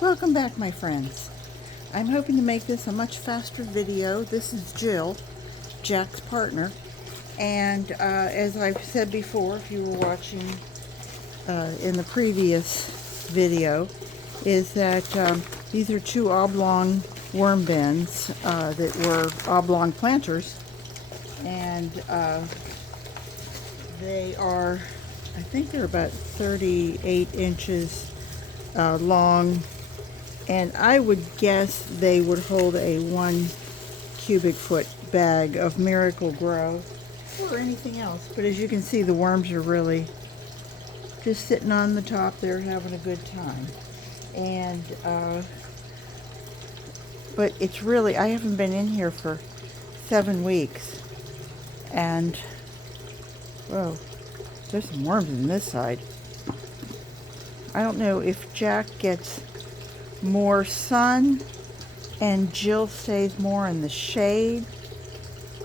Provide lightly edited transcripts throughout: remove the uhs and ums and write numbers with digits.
Welcome back, my friends. I'm hoping to make this a much faster video. This is Jill, Jack's partner, and as I've said before, if you were watching in the previous video, is that these are two oblong worm bins that were oblong planters, and they are, I think they're about 38 inches long, and I would guess they would hold a 1 cubic foot bag of Miracle-Gro or anything else. But as you can see, the worms are really just sitting on the top there having a good time. And but it's really, I haven't been in here for 7 weeks, and whoa, there's some worms on this side. I don't know if Jack gets more sun and Jill stays more in the shade.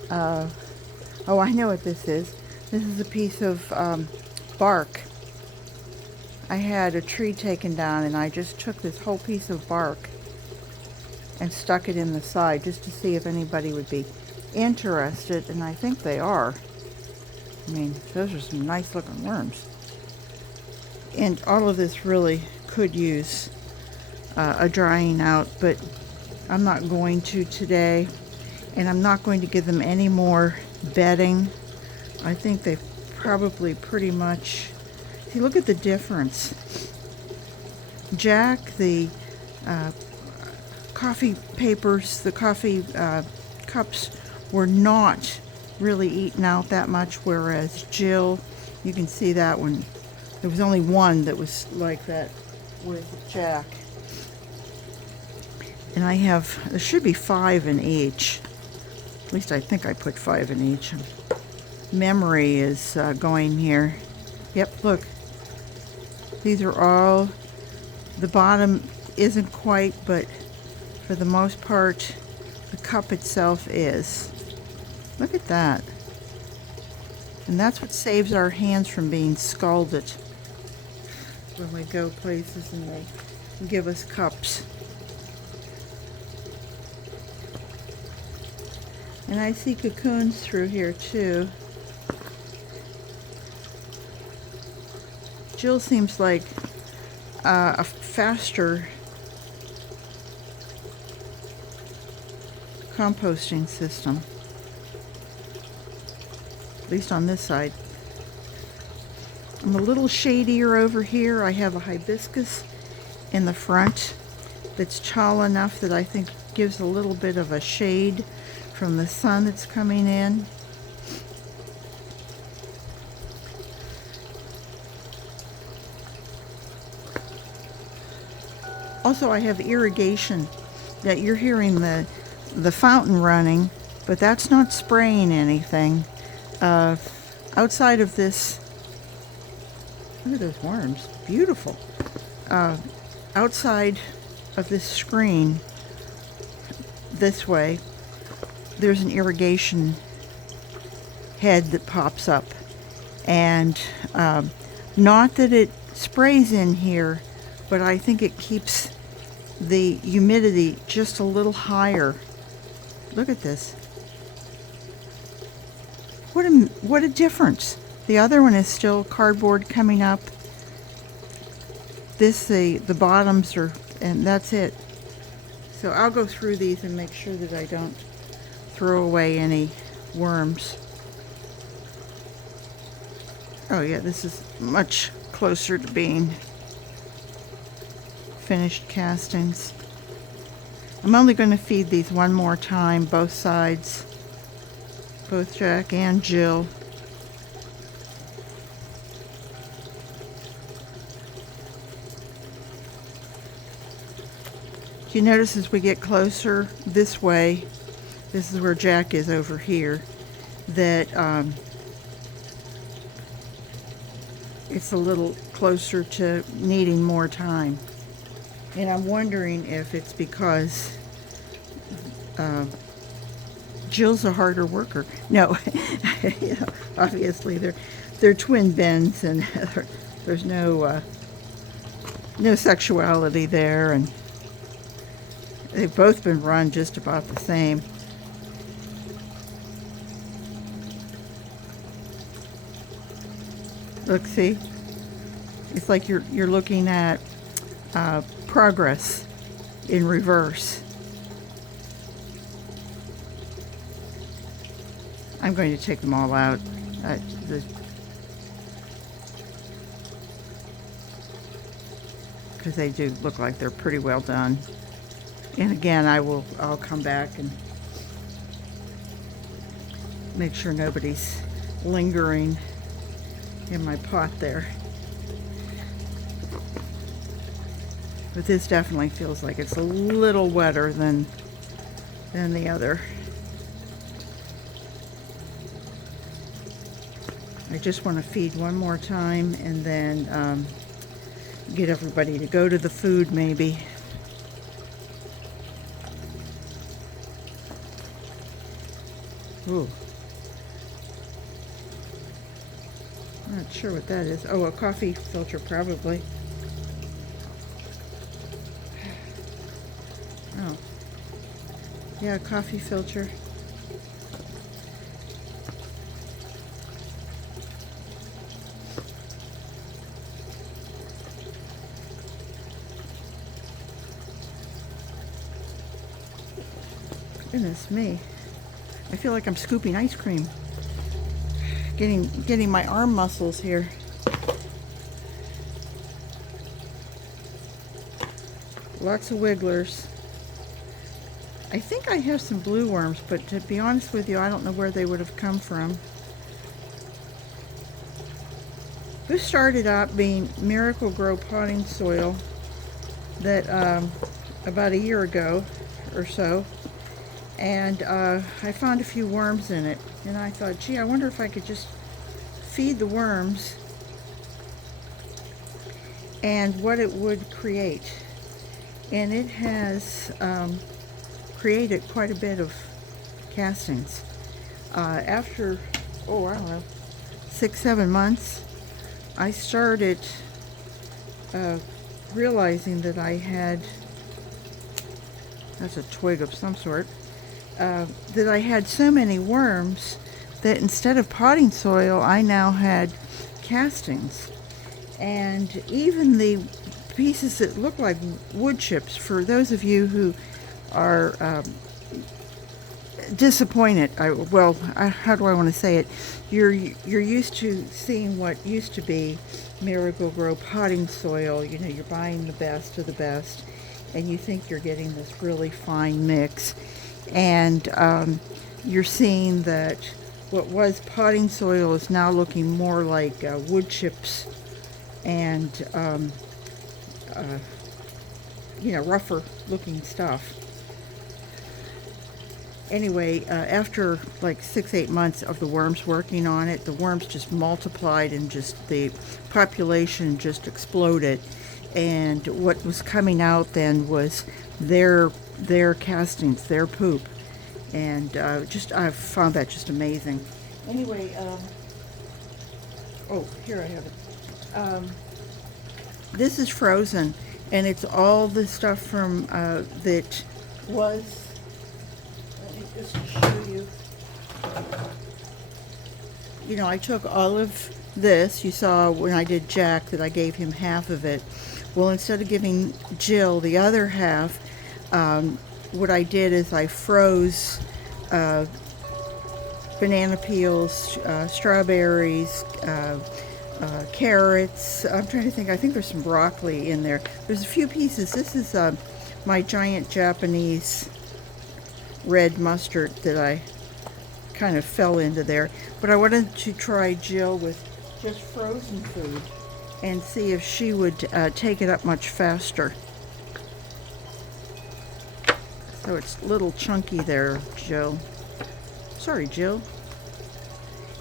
Oh, I know what this is. This is a piece of bark. I had a tree taken down and I just took this whole piece of bark and stuck it in the side just to see if anybody would be interested, and I think they are. I mean, those are some nice looking worms. And all of this really could use a drying out, but I'm not going to today, and I'm not going to give them any more bedding. I think they've probably pretty much, see, look at the difference. Jack, the coffee papers, the coffee cups were not really eaten out that much, whereas Jill, you can see that one. There was only one that was like that with Jack. And I have, there should be 5 in each. At least I think I put 5 in each. Memory is going here. Yep, look. These are all, the bottom isn't quite, but for the most part, the cup itself is. Look at that. And that's what saves our hands from being scalded when we go places and they give us cups. And I see cocoons through here too. Jill seems like a faster composting system, at least on this side. I'm a little shadier over here. I have a hibiscus in the front that's tall enough that I think gives a little bit of a shade from the sun that's coming in. Also, I have irrigation that you're hearing the fountain running, but that's not spraying anything. Outside of this, look at those worms, beautiful. Outside of this screen, this way, there's an irrigation head that pops up, and not that it sprays in here, but I think it keeps the humidity just a little higher. Look at this. What a difference. The other one is still cardboard coming up. This, the bottoms are, and that's it. So I'll go through these and make sure that I don't throw away any worms. Oh yeah, this is much closer to being finished castings. I'm only going to feed these one more time, both sides, both Jack and Jill. You notice as we get closer this way, this is where Jack is over here, that it's a little closer to needing more time. And I'm wondering if it's because Jill's a harder worker. No, you know, obviously they're twin bins, and there's no sexuality there, and They've both been run just about the same. Look, see? It's like you're looking at progress in reverse. I'm going to take them all out. Because they do look like they're pretty well done. And again, I'll come back and make sure nobody's lingering in my pot there. But this definitely feels like it's a little wetter than the other. I just want to feed one more time and then get everybody to go to the food maybe. Ooh. I'm not sure what that is. Oh, a coffee filter probably. Oh. Yeah, a coffee filter. Goodness me. I feel like I'm scooping ice cream. Getting my arm muscles here. Lots of wigglers. I think I have some blue worms, but to be honest with you, I don't know where they would have come from. This started out being Miracle-Gro Potting soil that about a year ago or so. And I found a few worms in it, and I thought, gee, I wonder if I could just feed the worms and what it would create. And it has created quite a bit of castings. After, I don't know, 6-7 months, I started realizing that I had, that's a twig of some sort, that I had so many worms that instead of potting soil, I now had castings. And even the pieces that look like wood chips, for those of you who are disappointed, how do I want to say it? You're used to seeing what used to be Miracle-Gro potting soil. You know, you're buying the best of the best, and you think you're getting this really fine mix. And you're seeing that what was potting soil is now looking more like wood chips and rougher looking stuff. Anyway, after like 6-8 months of the worms working on it, the worms just multiplied and just the population just exploded. And what was coming out then was their castings, their poop, and I found that just amazing. Anyway, here I have it. This is frozen, and it's all the stuff from that was. Let me just show you. You know, I took all of this. You saw when I did Jack that I gave him half of it. Well, instead of giving Jill the other half, what I did is I froze banana peels, strawberries, carrots. I'm trying to think. I think there's some broccoli in there. There's a few pieces. This is my giant Japanese red mustard that I kind of fell into there. But I wanted to try Jill with just frozen food and see if she would take it up much faster. So it's a little chunky there, Jill. Sorry, Jill.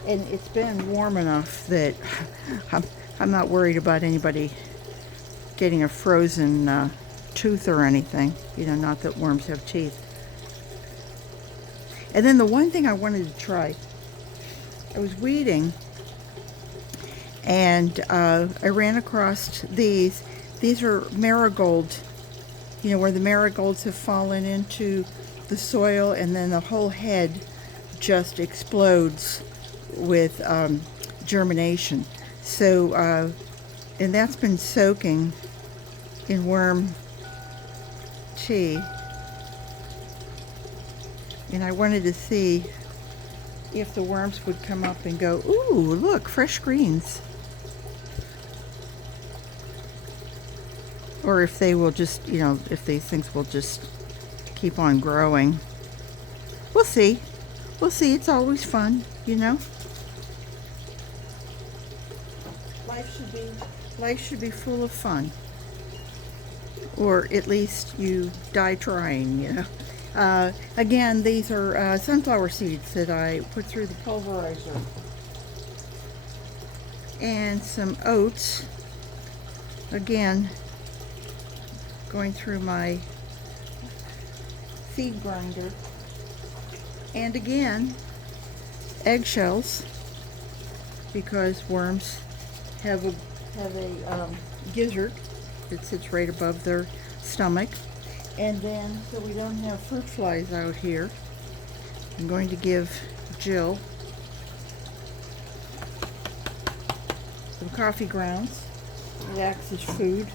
And it's been warm enough that I'm not worried about anybody getting a frozen tooth or anything. You know, not that worms have teeth. And then the one thing I wanted to try, I was weeding, and I ran across these. These are marigold you know, where the marigolds have fallen into the soil, and then the whole head just explodes with germination. So, and that's been soaking in worm tea. And I wanted to see if the worms would come up and go, ooh, look, fresh greens. Or if they will just, you know, if these things will just keep on growing. We'll see. We'll see. It's always fun, you know. Life should be full of fun. Or at least you die trying, you know. Again, these are sunflower seeds that I put through the pulverizer. And some oats. Again, going through my seed grinder. And again, eggshells, because worms have a gizzard that sits right above their stomach. And then, so we don't have fruit flies out here, I'm going to give Jill some coffee grounds. It acts as food.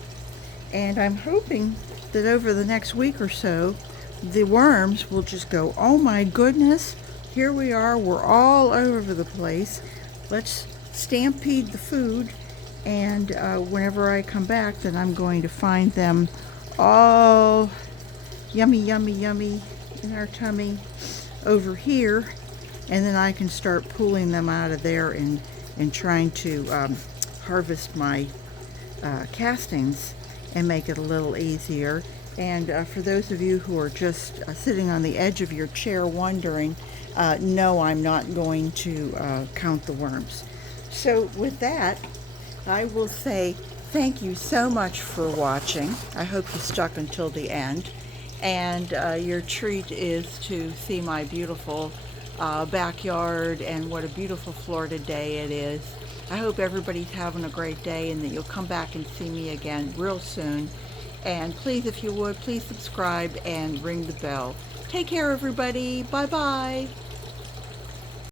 And I'm hoping that over the next week or so, the worms will just go, oh my goodness, here we are, we're all over the place. Let's stampede the food. And whenever I come back, then I'm going to find them all yummy, yummy, yummy in our tummy over here. And then I can start pulling them out of there and trying to harvest my castings and make it a little easier. And for those of you who are just sitting on the edge of your chair wondering, no, I'm not going to count the worms. So with that, I will say thank you so much for watching. I hope you stuck until the end. And your treat is to see my beautiful backyard and what a beautiful Florida day it is. I hope everybody's having a great day and that you'll come back and see me again real soon. And please, if you would, please subscribe and ring the bell. Take care, everybody. Bye-bye.